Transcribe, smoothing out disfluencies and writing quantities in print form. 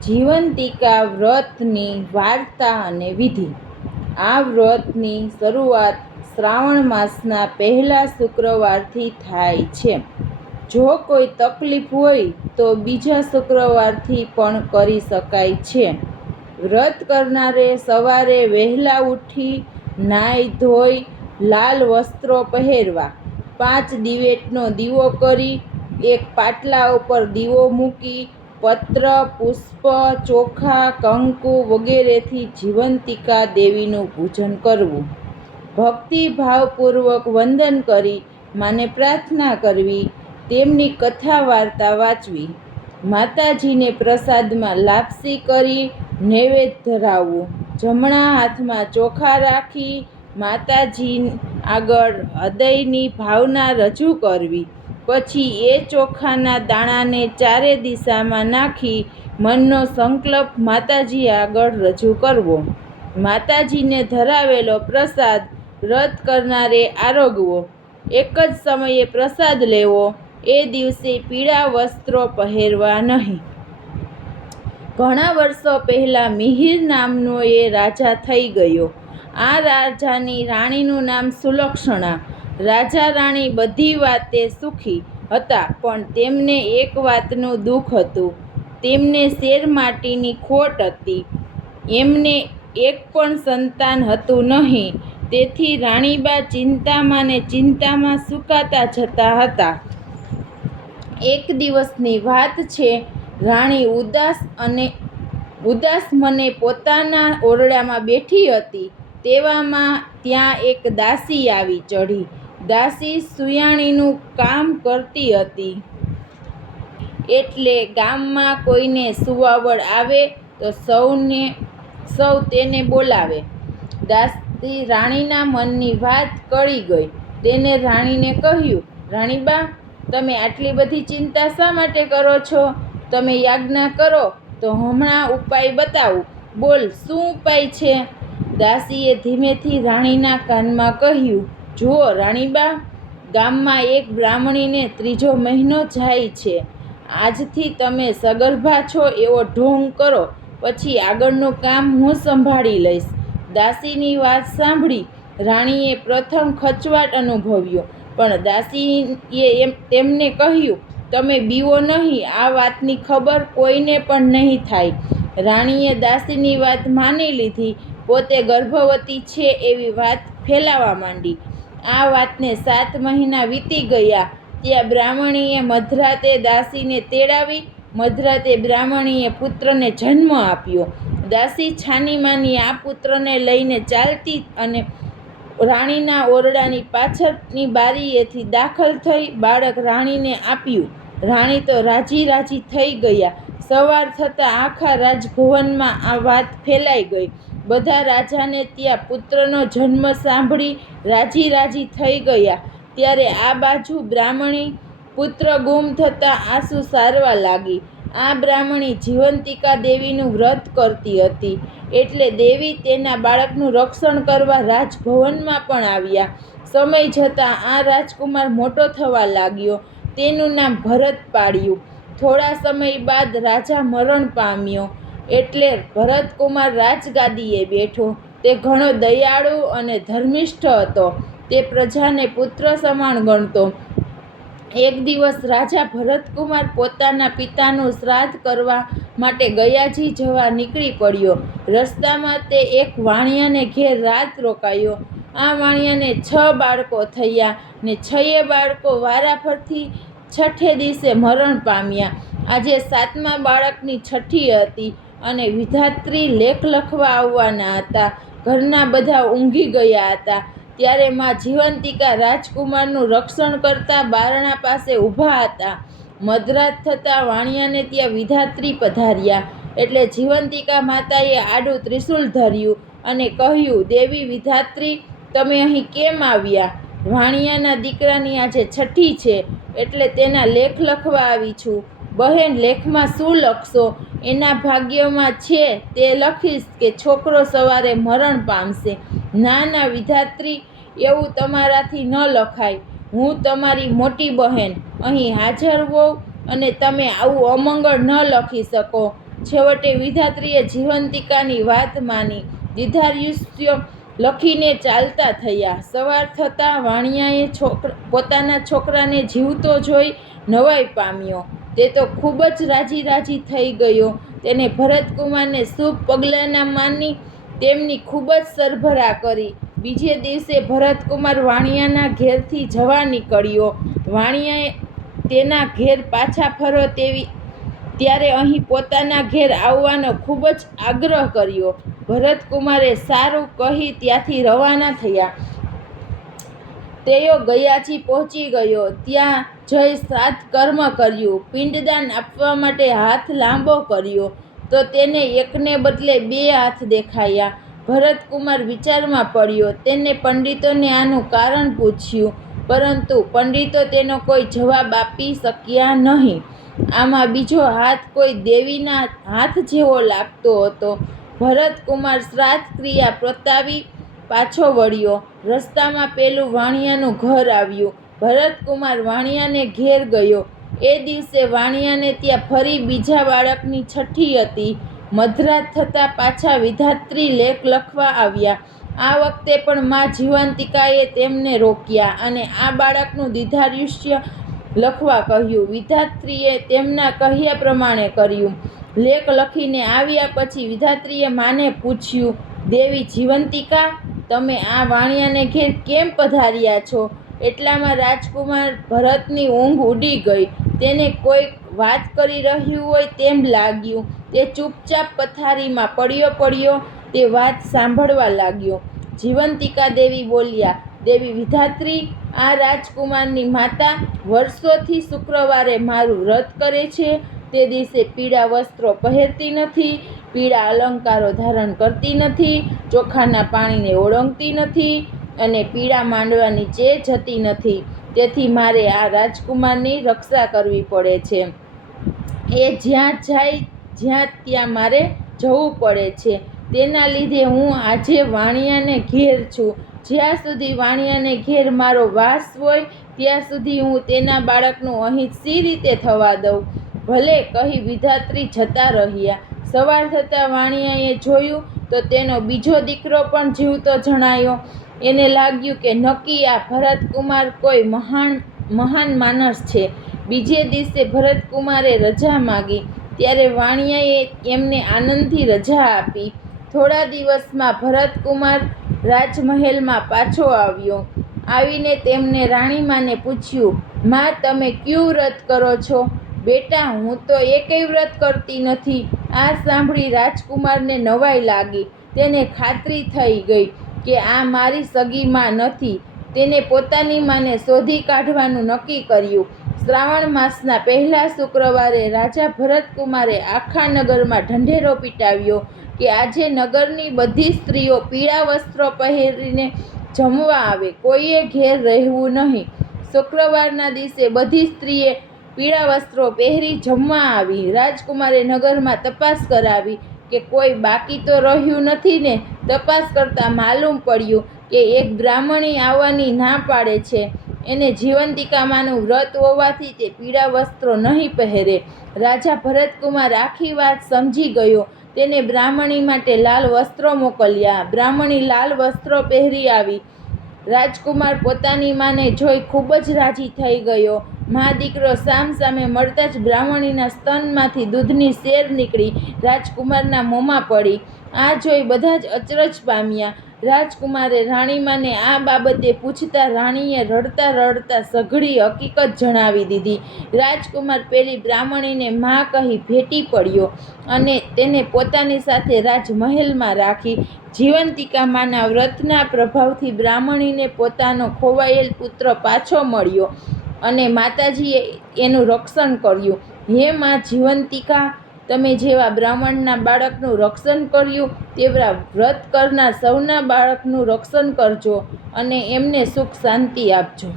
જીવંતિકા વ્રતની વાર્તા અને વિધિ। આ વ્રતની શરૂઆત શ્રાવણ માસના પહેલા શુક્રવારથી થાય છે। જો કોઈ તકલીફ હોય તો બીજા શુક્રવારથી પણ કરી શકાય છે। વ્રત કરનારે સવારે વહેલા ઉઠી નાઈ ધોઈ લાલ વસ્ત્રો પહેરવા, 5 દિવેટનો દીવો કરી, એક પાટલા ઉપર દીવો મૂકી પત્ર, પુષ્પ, ચોખા, કંકુ વગેરેથી જીવંતિકા દેવીનું પૂજન કરવું। ભક્તિભાવપૂર્વક વંદન કરી માને પ્રાર્થના કરવી, તેમની કથા વાર્તા વાંચવી। માતાજીને પ્રસાદમાં લાપસી કરી નૈવેદ્ય ધરાવવું। જમણા હાથમાં ચોખા રાખી માતાજી આગળ હૃદયની ભાવના રજૂ કરવી। પછી એ ચોખાના દાણાને ચારે દિશામાં નાખી મનનો સંકલ્પ માતાજી આગળ રજૂ કરવો। માતાજીને ધરાવેલો પ્રસાદ વ્રત કરનારે આરોગવો। એક જ સમયે પ્રસાદ લેવો। એ દિવસે પીળા વસ્ત્રો પહેરવા નહીં। ઘણા વર્ષો પહેલાં મિહિર નામનો એ રાજા થઈ ગયો। આ રાજાની રાણીનું નામ સુલક્ષણા। રાજા રાણી બધી વાતે સુખી હતા, પણ તેમને એક વાતનું દુઃખ હતું। તેમને શેરમાટીની ખોટ હતી। એમને એક પણ સંતાન હતું નહીં। તેથી રાણીબા ચિંતામાં ને ચિંતામાં સુકાતા જતા હતા। એક દિવસની વાત છે, રાણી ઉદાસ મને પોતાના ઓરડામાં બેઠી હતી। તેવામાં ત્યાં એક દાસી આવી ચઢી। દાસી સુયાણીનું કામ કરતી હતી, એટલે ગામમાં કોઈને સુવાવડ આવે તો સૌ તેને બોલાવે। દાસી રાણીના મનની વાત કળી ગઈ। તેને રાણીને કહ્યું, રાણીબા, તમે આટલી બધી ચિંતા શા માટે કરો છો? તમે યાજ્ઞા કરો તો હમણાં ઉપાય બતાવું। બોલ, શું ઉપાય છે? દાસીએ ધીમેથી રાણીના કાનમાં કહ્યું, જુઓ રાણીબા, ગામમાં એક બ્રાહ્મણીને 3જો મહિનો જાય છે। આજથી તમે સગર્ભા છો એવો ઢોંગ કરો, પછી આગળનું કામ હું સંભાળી લઈશ। દાસીની વાત સાંભળી રાણીએ પ્રથમ ખચવાટ અનુભવ્યો, પણ દાસીએ તેમને કહ્યું, તમે બીવો નહીં, આ વાતની ખબર કોઈને પણ નહીં થાય। રાણીએ દાસીની વાત માની લીધી। પોતે ગર્ભવતી છે એવી વાત ફેલાવા માંડી। આ વાતને 7 મહિના વીતી ગયા। ત્યાં બ્રાહ્મણીએ મધરાતે દાસીને તેડાવી। મધરાતે બ્રાહ્મણીએ પુત્રને જન્મ આપ્યો। દાસી છાનીમાની આ પુત્રને લઈને ચાલતી અને રાણીના ઓરડાની પાછળની બારીએથી દાખલ થઈ બાળક રાણીને આપ્યું। રાણી તો રાજી થઈ ગયા। સવાર થતાં આખા રાજભવનમાં આ વાત ફેલાઈ ગઈ। બધા રાજાને ત્યાં પુત્રનો જન્મ સાંભળી રાજી થઈ ગયા। ત્યારે આ બાજુ બ્રાહ્મણી પુત્ર ગુમ થતાં આંસુ સારવા લાગી। આ બ્રાહ્મણી જીવંતિકા દેવીનું વ્રત કરતી હતી, એટલે દેવી તેના બાળકનું રક્ષણ કરવા રાજભવનમાં પણ આવ્યા। સમય જતાં આ રાજકુમાર મોટો થવા લાગ્યો। તેનું નામ ભરત પાડ્યું। થોડા સમય બાદ રાજા મરણ પામ્યો, એટલે ભરતકુમાર રાજગાદીએ બેઠો। તે ઘણો દયાળુ અને ધર્મિષ્ઠ હતો। તે પ્રજાને પુત્ર સમાન ગણતો। એક દિવસ રાજા ભરતકુમાર પોતાના પિતાનું શ્રાદ્ધ કરવા માટે ગયાજી જવા નીકળી પડ્યો। રસ્તામાં તે એક વાણિયાને ઘેર રાત રોકાયો। આ વાણિયાને 6 બાળકો થયા ને 6 બાળકો વારાફરતી છઠ્ઠે દિવસે મરણ પામ્યા। આજે 7મા બાળકની છઠ્ઠી હતી અને વિધાત્રી લેખ લખવા આવવાના હતા। ઘરના બધા ઊંઘી ગયા હતા। ત્યારે માં જીવંતિકા રાજકુમારનું રક્ષણ કરતા બારણા પાસે ઊભા હતા। મધરાત થતાં વાણિયાને ત્યાં વિધાત્રી પધાર્યા, એટલે જીવંતિકા માતાએ આડું ત્રિશૂલ ધર્યું અને કહ્યું, દેવી વિધાત્રી, તમે અહીં કેમ આવ્યા? વાણિયાના દીકરાની આજે છઠ્ઠી છે, એટલે તેના લેખ લખવા આવી છું। બહેન, લેખમાં શું લખશો? એના ભાગ્યમાં છે તે લખીશ કે છોકરો સવારે મરણ પામશે। ના વિધાત્રી, એવું તમારાથી ન લખાય। હું તમારી મોટી બહેન અહીં હાજર હોઉં અને તમે આવું અમંગળ ન લખી શકો। છેવટે વિધાત્રીએ જીવંતિકાની વાત માની દીર્ઘાયુષ્ય લખીને ચાલતા થયા. સવાર થતાં વાણિયાએ પોતાના છોકરાને જીવતો જોઈ નવાઈ પામ્યો. તે તો ખૂબ જ રાજી થઈ ગયો. તેને ભરતકુમારને શુભ પગલાં માની તેમની ખૂબ જ સરભરા કરી. બીજે દિવસે ભરતકુમાર વાણિયાના ઘેરથી જવા નીકળ્યો. વાણિયાએ તેના ઘેર પાછા ફરો ત્યારે અહીં પોતાના ઘેર આવવાનો ખૂબ જ આગ્રહ કર્યો. ભરતકુમારે સારું કહી ત્યાંથી રવાના થયા. તેઓ ગયાજી પહોંચી ગયો. ત્યાં જઈ શ્રાદ્ધ કર્મ કર્યું. પિંડદાન આપવા માટે હાથ લાંબો કર્યો તો તેને એકને બદલે 2 હાથ દેખાયા. ભરતકુમાર વિચારમાં પડ્યો. તેને પંડિતોને આનું કારણ પૂછ્યું, પરંતુ પંડિતો તેનો કોઈ જવાબ આપી શક્યા નહીં. આમાં બીજો હાથ કોઈ દેવીના હાથ જેવો લાગતો હતો. ભરતકુમાર શ્રાદ્ધ ક્રિયા પતાવી પાછો વળ્યો. રસ્તામાં પેલું વાણિયાનું ઘર આવ્યું. ભરતકુમાર વાણિયાને ઘેર ગયો. એ દિવસે વાણિયાને ત્યાં ફરી બીજા બાળકની છઠ્ઠી હતી. મધરાત થતાં પાછા વિધાત્રી લેખ લખવા આવ્યા. આ વખતે પણ માં જીવંતિકાએ તેમને રોક્યા અને આ બાળકનું દીર્ઘાયુષ્ય લખવા કહ્યું. વિધાત્રીએ તેમના કહ્યા પ્રમાણે કર્યું. લેખ લખીને આવ્યા પછી વિધાત્રીએ માને પૂછ્યું, દેવી જીવંતિકા, તમે આ વાણિયાને ઘેર કેમ પધાર્યા છો? એટલામાં રાજકુમાર ભરતની ઊંઘ ઉડી ગઈ. તેને કોઈક વાત કરી રહ્યું હોય તેમ લાગ્યું. તે ચૂપચાપ પથારીમાં પડ્યો તે વાત સાંભળવા લાગ્યો. જીવંતિકા દેવી બોલ્યા, દેવી વિધાત્રી, આ રાજકુમારની માતા વર્ષોથી શુક્રવારે મારું વ્રત કરે છે. તે દિવસે પીળા વસ્ત્રો પહેરતી નથી, પીળા અલંકારો ધારણ કરતી નથી, ચોખાના પાણીને ઓળંગતી નથી અને પીળા માંડવા નીચે જતી નથી. તેથી મારે આ રાજકુમારની રક્ષા કરવી પડે છે. એ જ્યાં જાય ત્યાં મારે જવું પડે છે. તેના લીધે હું આજે વાણિયાને ઘેર છું. જ્યાં સુધી વાણિયાને ઘેર મારો વાસ હોય ત્યાં સુધી હું તેના બાળકનું અહીં સી રીતે થવા દઉં? ભલે, કહી વિધાત્રી જતા રહ્યા. સવાર થતાં વાણિયાએ જોયું તો તેનો બીજો દીકરો પણ જીવતો જણાયો. એને લાગ્યું કે નક્કી આ ભરતકુમાર કોઈ મહાન માણસ છે. બીજે દિવસે ભરતકુમારે રજા માગી ત્યારે વાણિયાએ એમને આનંદથી રજા આપી. થોડા દિવસમાં ભરતકુમાર રાજમહેલમાં પાછો આવ્યો. આવીને તેમને રાણીમાને પૂછ્યું, માં, તમે ક્યું વ્રત કરો છો? બેટા, હું તો એકેય વ્રત કરતી નથી. આ સાંભળી રાજકુમારને નવાઈ લાગી. તેને ખાતરી થઈ ગઈ કે આ મારી સગી માં નથી. તેને પોતાની માને શોધી કાઢવાનું નક્કી કર્યું. શ્રાવણ માસના પહેલા શુક્રવારે રાજા ભરતકુમારે આખા નગરમાં ઢંઢેરો પીટાવ્યો કે આજે નગરની બધી સ્ત્રીઓ પીળા વસ્ત્રો પહેરીને જમવા આવે. કોઈએ ઘેર રહેવું નહીં. શુક્રવારના દિવસે બધી સ્ત્રીએ પીળા વસ્ત્રો પહેરી જમવા આવી. રાજકુમારે નગરમાં તપાસ કરાવી કે કોઈ બાકી તો રહ્યું નથી ને? તપાસ કરતાં માલુમ પડ્યું કે એક બ્રાહ્મણી આવવાની ના પાડે છે. એને જીવંતિકામાનું વ્રત હોવાથી તે પીળા વસ્ત્રો નહીં પહેરે. રાજા ભરતકુમાર આખી વાત સમજી ગયો. તેને બ્રાહ્મણી માટે લાલ વસ્ત્રો મોકલ્યા. બ્રાહ્મણી લાલ વસ્ત્રો પહેરી આવી. રાજકુમાર પોતાની માને જોઈ ખૂબ જ રાજી થઈ ગયો. મા દીકરો સામસામે મળતા જ બ્રાહ્મણીના સ્તનમાંથી દૂધની સેર નીકળી રાજકુમારના મોંમાં પડી. આ જોઈ બધા જ અચરજ પામ્યા. રાજકુમારે રાણીમાને આ બાબતે પૂછતા રાણીએ રડતા સઘળી હકીકત જણાવી દીધી. રાજકુમાર પેલી બ્રાહ્મણીને માં કહી ભેટી પડ્યો અને તેને પોતાની સાથે રાજમહેલમાં રાખી. જીવંતિકા માના વ્રતના પ્રભાવથી બ્રાહ્મણીને પોતાનો ખોવાયેલ પુત્ર પાછો મળ્યો અને માતાજીએ એનું રક્ષણ કર્યું. હે માં જીવંતિકા, તમે જેવા બ્રાહ્મણના બાળકનું રક્ષણ કર્યું તેવા વ્રત કરનાર સૌના બાળકનું રક્ષણ કરજો અને એમને સુખ શાંતિ આપજો.